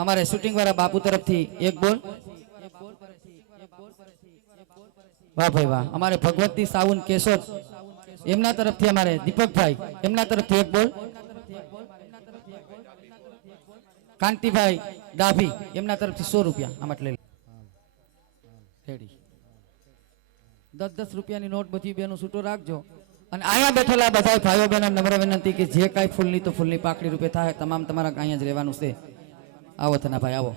हमारे शूटिंग वाला बापू तरफ थी एक बोल। वाह भाई वाह। हमारे भगवती साउन केशोद एमना तरफ थी, हमारे दीपक भाई एमना तरफ थी एक बोल। कांति भाई डाभी एमना तरफ थी 100 रुपया आम ले रेडी। 10-10 रुपया नोट बची बेनो छूटो राखजो। અને આયા બેઠેલા બધા ભાઈઓ બહેનો નમ્ર વિનંતી કે જે કાંઈ ફૂલની તો ફૂલની પાકડી રૂપે થાય તમામ તમારા અહીંયા જ રહેવાનું છે। આવો થના ભાઈ આવો,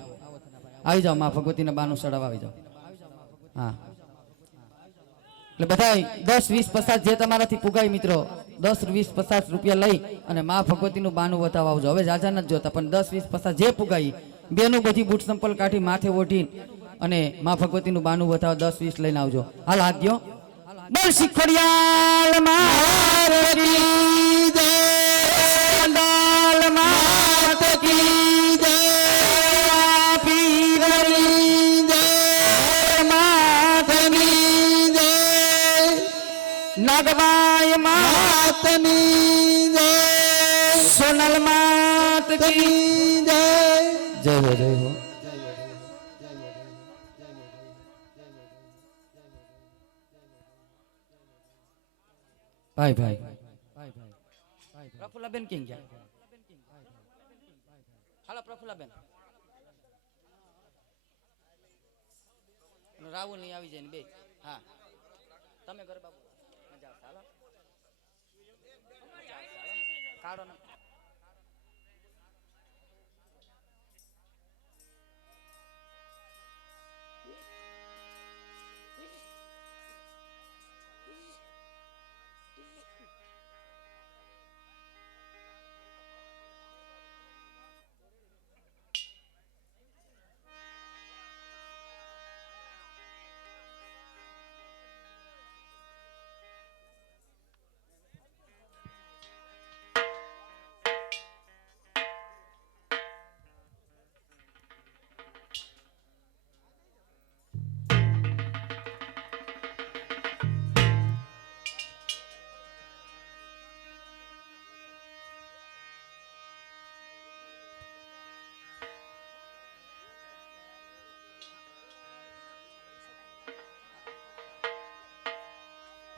આવી જાઓ માં ભગવતીના બાનું સડાવ આવી જાઓ। હા એટલે બધાય 10 20 50 જે તમારાથી પુગાય મિત્રો 10 20 50 રૂપિયા લઈ અને માં ભગવતીનું બાનું બતાવવા આવજો। હવે જાજા નથી જોતા પણ 10 20 50 જે પુગાય બેનું બધી બૂટ સંપલ કાઢી માથે ઓઢી અને માં ભગવતીનું બાનું બતાવવા 10 20 લઈને આવજો। હાલ હાથ દ્યો। बोल शिखरियाल मात की जय, डाल मात की जय, पीरनी जय, मातनी जय, नगवाय मातनी जय, सोनल मात की जय। जय हो जय हो। भाई भाई प्रफुल्ला बेन किंग हालो प्रफुल्ला बेन राहुल नहीं આવી જાય ને બે। હા તમે ઘર બાબુ મજા આવશે। હાલો કાઢો ને।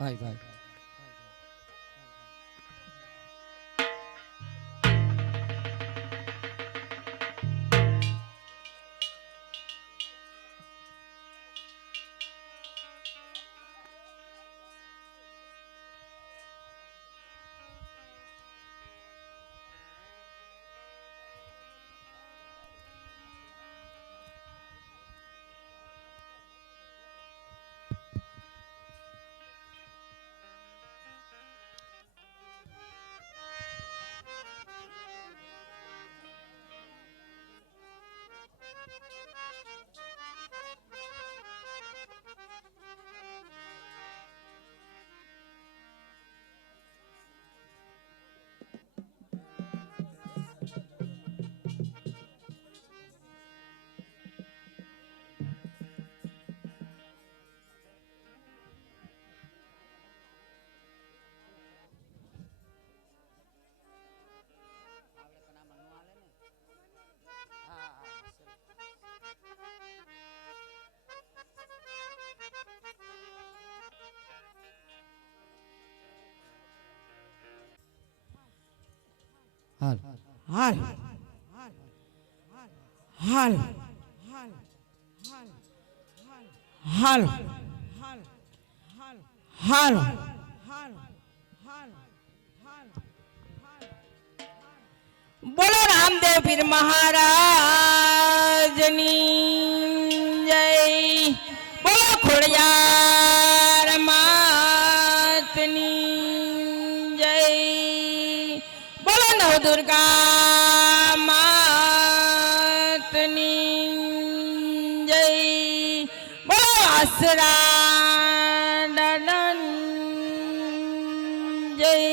भाई भाई हाल हाल हाल हाल हाल बोलो रामदेव पीर महाराज नी जय। बोलो खोड़ियार मात नी जय। बोलो नव दुर्गा मात नी जय। बोलो आसरा दादन जय।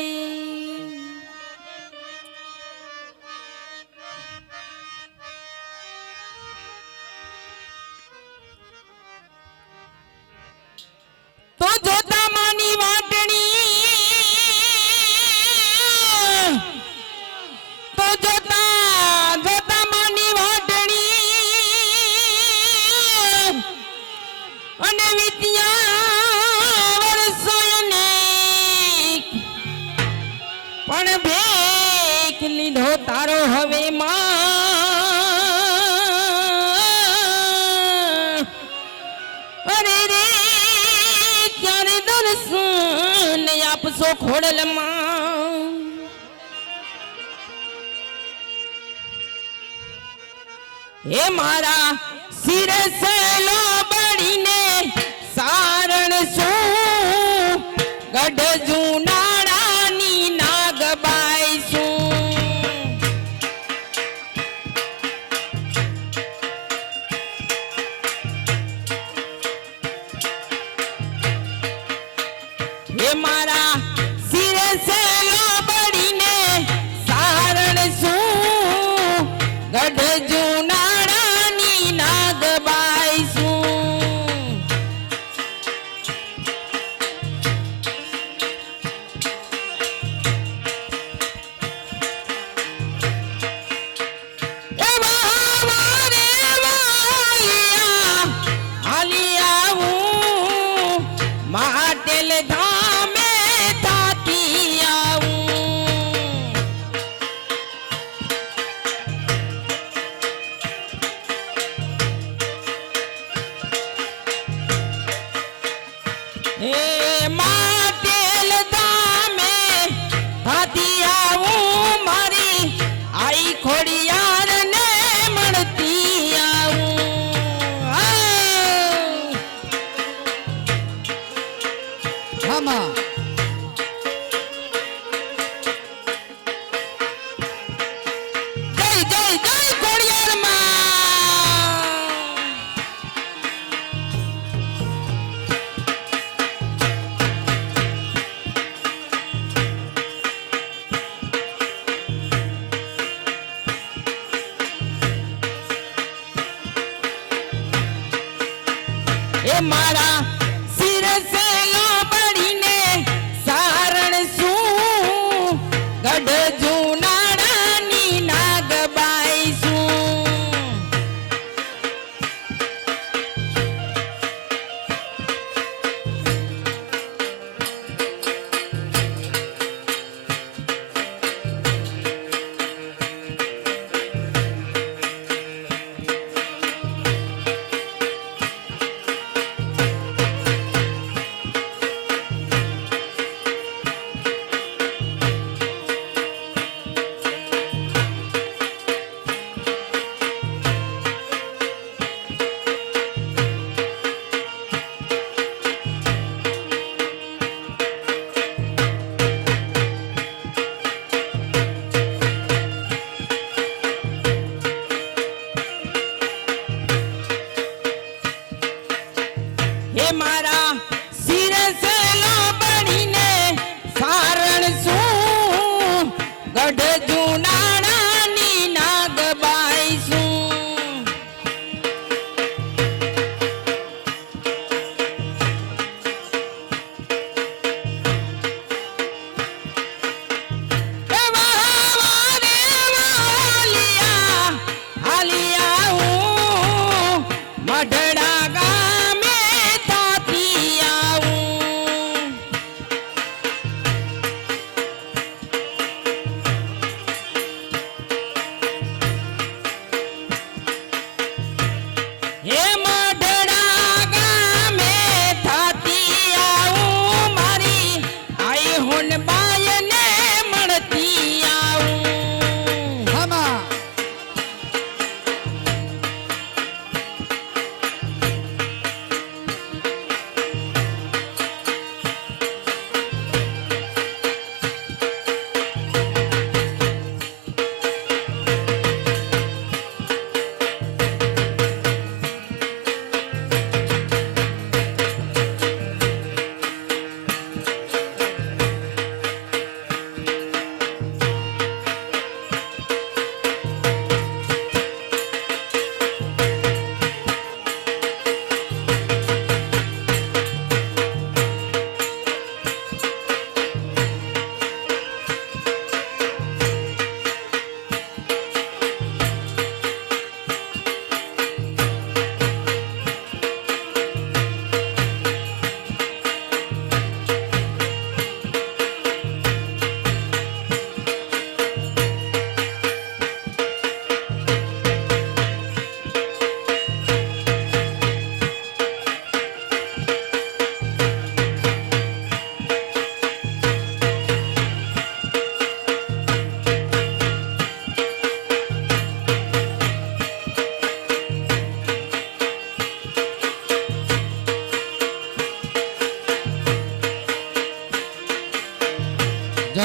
तो जोता मानी वाटणी પણ ભેખ લીધો તારો હવે માં અરે રે ક્યારે દર્શન આપશો ખોડલમાં હે મારા શિરસેલો બળીને સારણ શું ગઢ જુનાળાની નાગબાઈ શું હે મારા શિરસેલો બળીને સારણ શું ગઢ જુનાળાની નાગબાઈ શું એ વારે વાલિયા હાલી આવું માટેલ ધામે થાકી આવું હે માટેલ ધામે થાકી આવું મારી આઈ ખોડિયાર ને મળતી આવું હા માં જય જય જય ખોડિયાર માં એ મારા શિરસેલો બળીને સારણ શું ગઢ જુનાળાની નાગબાઈ શું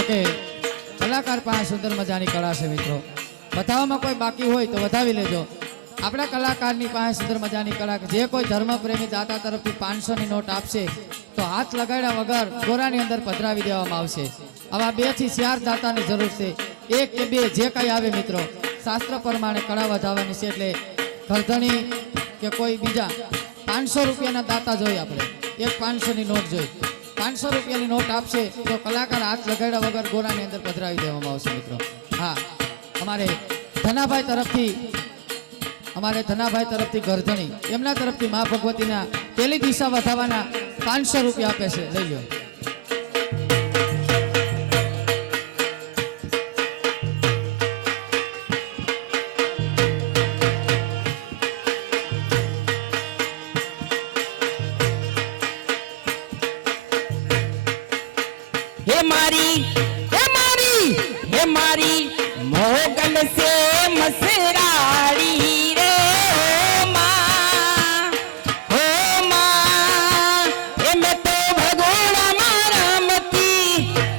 કે કલાકાર પાસે સુંદર મજાની કળા છે મિત્રો. બતાવવામાં કોઈ બાકી હોય તો વધાવી લેજો. આપણા કલાકારની પાસે સુંદર મજાની કળા, જે કોઈ ધર્મપ્રેમી દાતા તરફથી 500 ની નોટ આપશે તો હાથ લગાડ્યા વગર ગોરાની અંદર પધરાવી દેવામાં આવશે. આવા 2 થી 4 દાતાની જરૂર છે. 1 કે 2 જે કાંઈ આવે મિત્રો, શાસ્ત્ર પ્રમાણે કળા વધાવવાની છે. એટલે ગરધણી કે કોઈ બીજા 500 રૂપિયાના દાતા જોઈએ, આપણે એક 500 ની નોટ જોઈ, 500 રૂપિયાની નોટ આપશે તો કલાકાર હાથ લગાડ્યા વગર ગોરાની અંદર પધરાવી દેવામાં આવશે મિત્રો. હા, અમારે ધનાભાઈ તરફથી ગરધણી, એમના તરફથી મા ભગવતીના પેલી દિશા વધાવવાના 500 રૂપિયા આપે છે, લઈ લો. हे मारी मोगल से मसराड़ी रे हो माँ हे मैं तो भगोड़ा मारा मती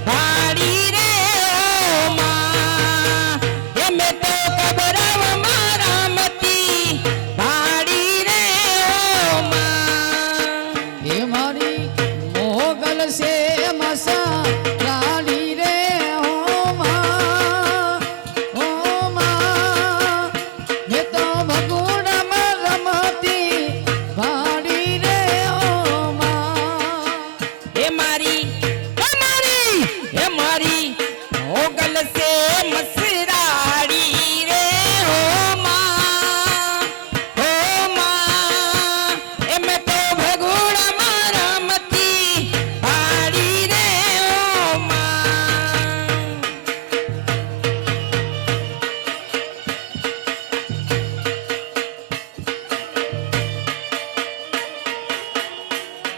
भाड़ी रे हो माँ हे मैं तो कबरव मारा मती भाड़ी रे हो माँ हे मारी मोगल से मसराड़ी रे हो माँ, हो माँ मैं तो भगोड़ा मारा मती भाड़ी रे हो माँ. हे मारी मोगल से मसराड़ी रे हो माँ ए मैं तो भगोड़ा मारा मती भाड़ी रे हो माँ.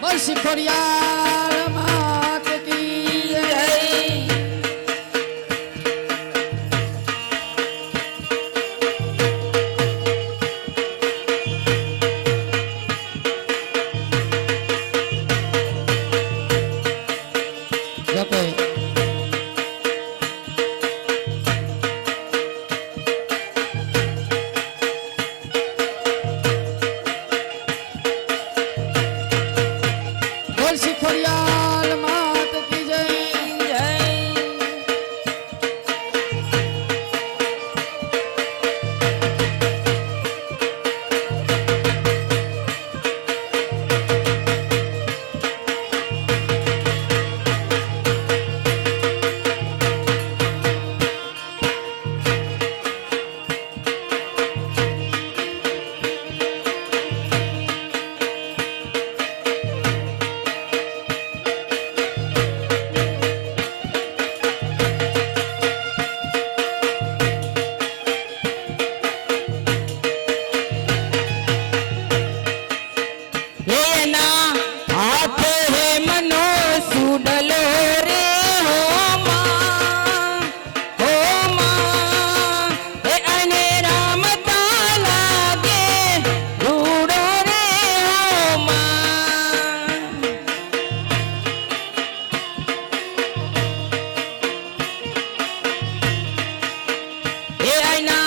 बस खोड़ियार मात की जय. जपे बोल शिखरियाल मात की जय. हे ना हाथ है मनो सुडलो रे हो माँ हे अने राम ताला गे रूडो रे हो माँ. हे अना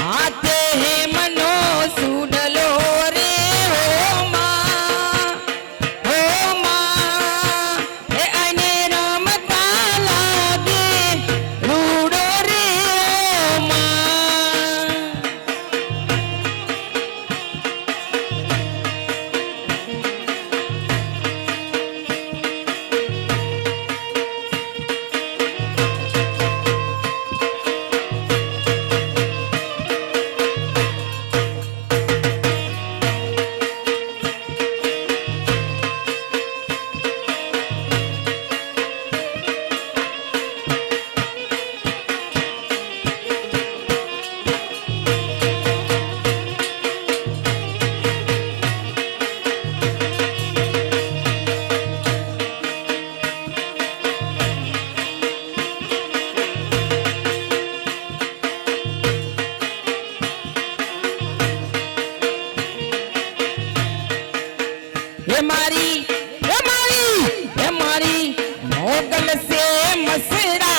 हाथ है मनो सुडलो रे हो माँ हे अने राम ताला गे रूडो रे हो माँ. हे मारी मोगल से मसरा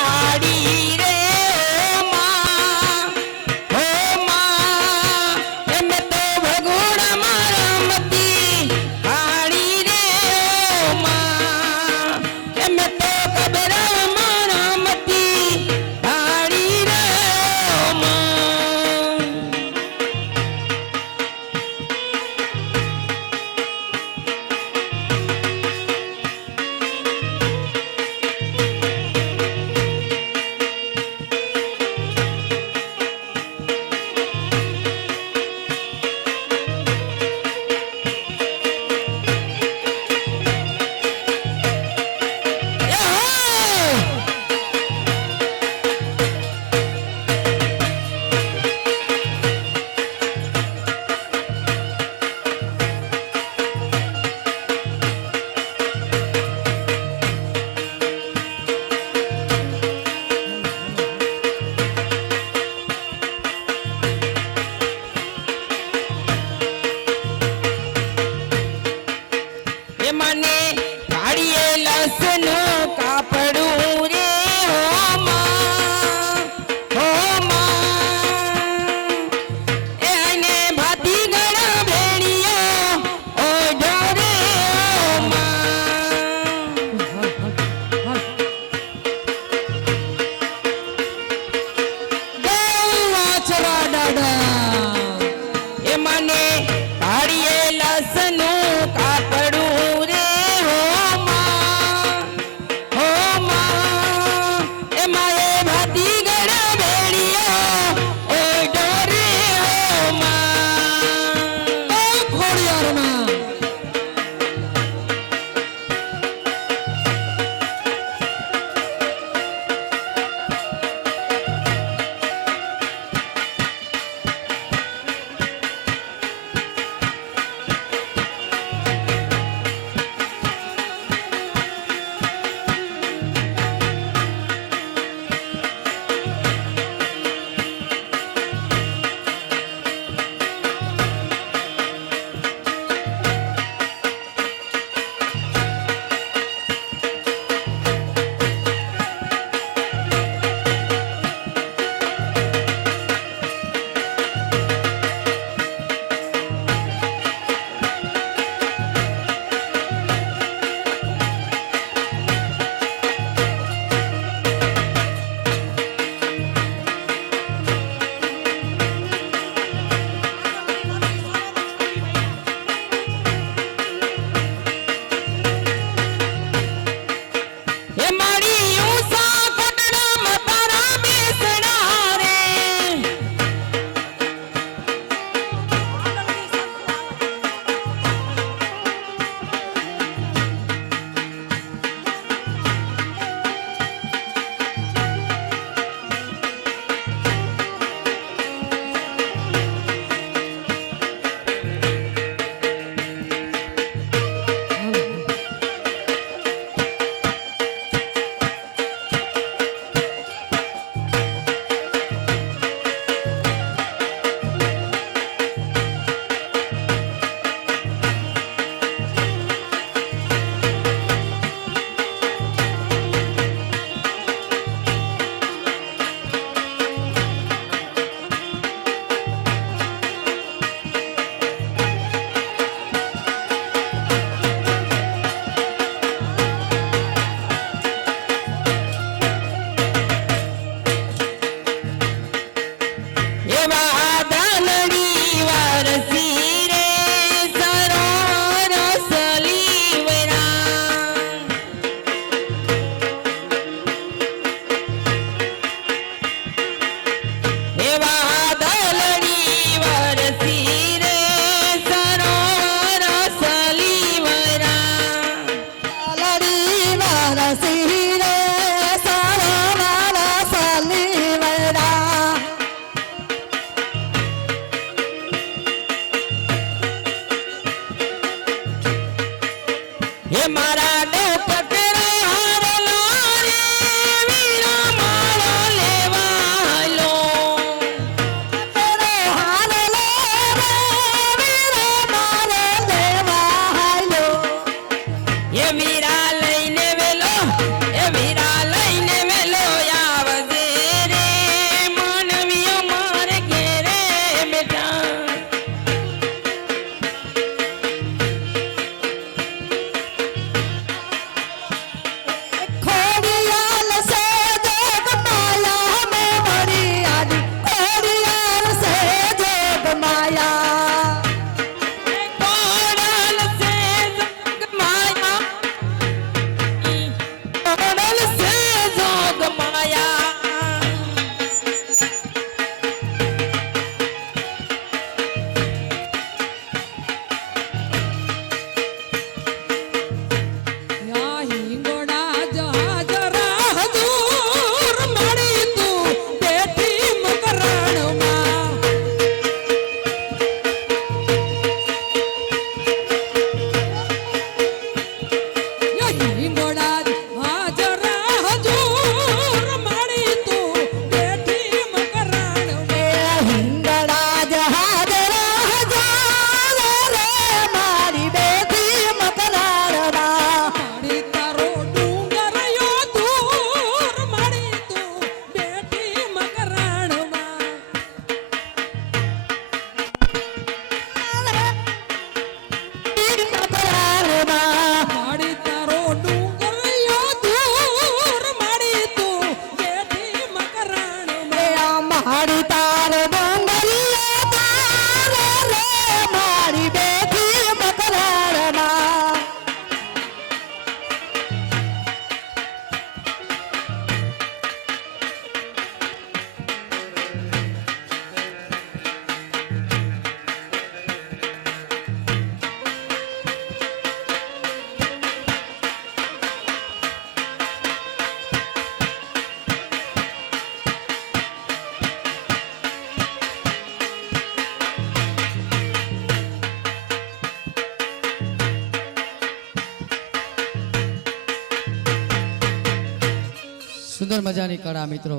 સુંદર મજાની કળા મિત્રો,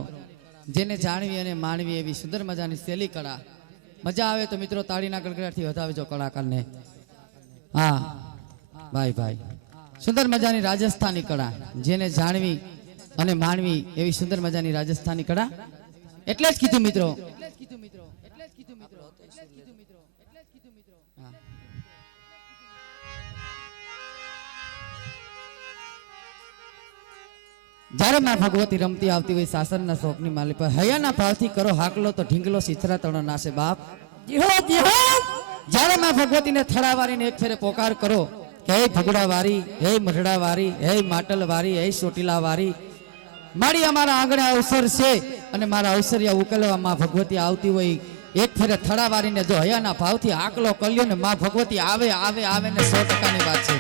જેને જાણવી અને માણવી એવી સુંદર મજાની શૈલી કળા. મજા આવે તો મિત્રો તાળીના ગડગડાટથી વધાવજો કલાકારને. હા ભાઈ ભાઈ, સુંદર મજાની રાજસ્થાની કળા, જેને જાણવી અને માણવી એવી સુંદર મજાની રાજસ્થાની કળા. એટલે જ કીધું મિત્રો, જ્યારે માં ભગવતી રમતી આવતી હોય સાસરના શોકની માલી પર હૈયાના ભાવથી કરો હાકલો તો ઢીંગલો સિથરા તણો નાશે બાપ. જ્યારે માં ભગવતીને થડાવારીને એક ફેરે પોકાર કરો કે હે ભગડા વારી, હે મઢડા વારી, હે માટલ વારી, હે ચોટીલા વારી, મારી અમારા આંગણે અવસર છે અને મારા અવસરિયા ઉકેલવા માં ભગવતી આવતી હોય. એક ફેરે થડાવારીને જો હૈયાના ભાવથી હાકલો કર્યો ને માં ભગવતી આવે આવે આવે ને 100%ની વાત છે.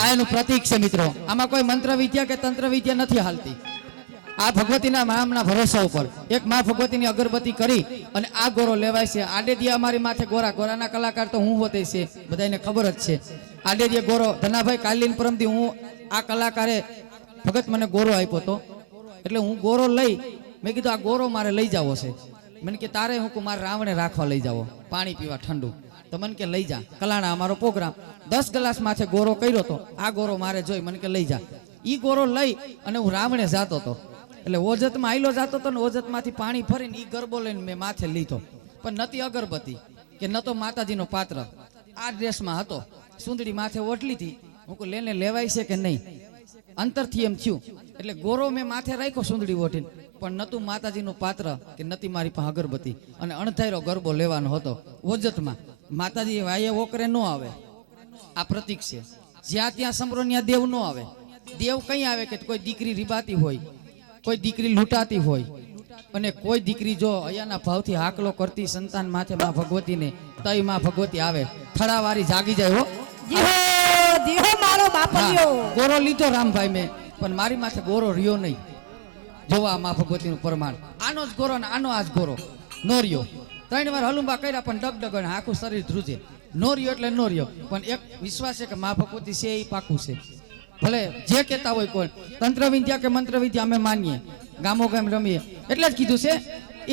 આ એનું પ્રતીક છે મિત્રો. આમાં કોઈ મંત્ર વિદ્યા કે તંત્ર વિદ્યા નથી હાલતી. આ ભગવતીના નામના ભરોસા ઉપર એક માં ભગવતીની અગરબત્તી કરી અને આ ગોરો લેવાય છે. આડેદી અમારી માથે ગોરા, ગોરાના કલાકાર તો હું હોતે છે, બધાને ખબર જ છે. આડેદી ગોરો ધનાભાઈ કાલીન પરમથી હું આ કલાકારે ભગત મને ગોરો આપ્યો હતો, એટલે હું ગોરો લઈ મેં કીધું આ ગોરો મારે લઈ જાવો છે. મને કે તારે હું મારે રાવણે રાખવા લઈ જાવો પાણી પીવા ઠંડુ, તો મને કે લઈ જા. કલાણા અમારો પ્રોગ્રામ 10 ગ્લાસ માથે ગોરો કર્યો તો આ ગોરો મારે જોઈ, મને કે લઈ જા. ઈ ગોરો લઈ અને હું રાવણે જાતો હતો, એટલે ઓજતમાં આયલો જાતો હતો ને ઓજતમાંથી પાણી ભરીને ઈ ગરબો લઈને મેં માથે લીધો. પણ નતી અગરબત્તી કે નતો માતાજીનો પાત્ર, આ ડ્રેસમાં હતો, સુંદડી માથે ઓટલી હતી. હું કહું લેને લેવાય છે કે નહીં, અંતરથી એમ થયું. એટલે ગોરો મેં માથે રાખ્યો સુંદડી ઓઠીને, પણ નતું માતાજીનું પાત્ર કે નતી મારી પાસે અગરબત્તી, અને અણધાર્યો ગરબો લેવાનો હતો ઓજતમાં. માતાજી વાયે ઓકરે ન આવે, આ પ્રતીક છે. જ્યાં ત્યાં સમરો ત્યાં દેવ ન આવે. દેવ કઈ આવે કે કોઈ દીકરી રીબાતી હોય, કોઈ દીકરી લૂંટાતી હોય, અને કોઈ દીકરી જો અહીંયાના ભાવથી હાકલો કરતી સંતાન માથે માં ભગવતીને, તઈ માં ભગવતી આવે, થડાવારી જાગી જાય. ગોરો લીધો રામભાઈ મેં, પણ મારી માથે ગોરો રહ્યો નહીં. જોવા માં ભગવતીનું પ્રમાણ, આનો જ ગોરો ને આનો આ જ ગોરો નો રહ્યો. 3 વાર હલુંબા કર્યા પણ ડગડગ આખું શરીર ધ્રુજે. નો રહ્યો એટલે નો રહ્યો, પણ એક વિશ્વાસ છે કે માં ભગવતી છે એ પાકું છે. ભલે જે કહેતા હોય કોઈ તંત્ર વિદ્યા કે મંત્ર વિદ્યા અમે માનીએ, ગામો ગામ રમીએ. એટલે જ કીધું છે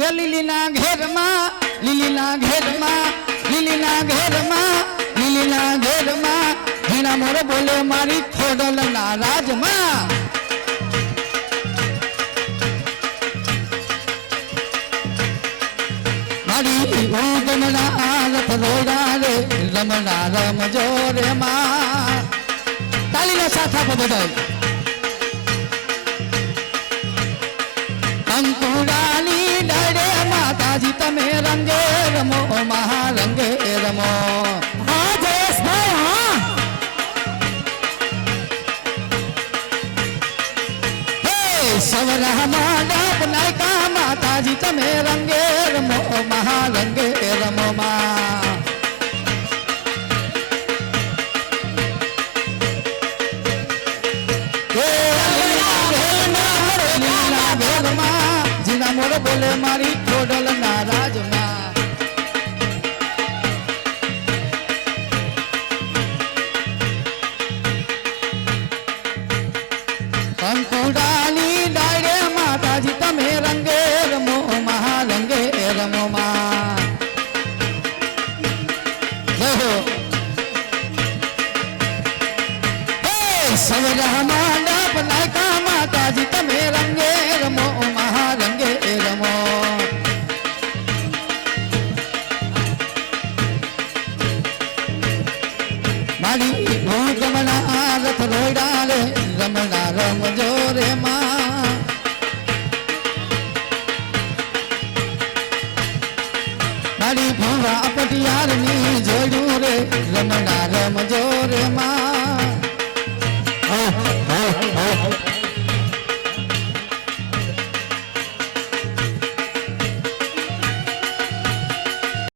એ લીલીના ઘેરમાં, લીલીના ઘેરમાં, લીલીના ઘેરમાં, લીલીના ઘેરમાં, જીણા મોર બોલે મારી ખોડલના રાજમાં. રમણા રમજો રે માં. તાલીનો સાથ આપો બધા. અંકુડાની ડરે માતાજી તમે રંગે રમો, મહારંગે રમો. હા જયેશભાઈ, હા. હે સવરા માંડપ નાયકા માતાજી તમે રંગે રમો, મહારંગે રમો માં. બોલે મારી ખોડલના રાજમાં. કંકુડાની ડાળે માતાજી તમે રંગે રમો, મહારંગે રમો માં. સવરા માંડપ નાયકા માતાજી તમે રંગે રમો, મહારંગે રમો. મારી ભોગમણા રથ રોયડા રે, રમણા રમજો રે માં. મારી ભોવા પટિયારની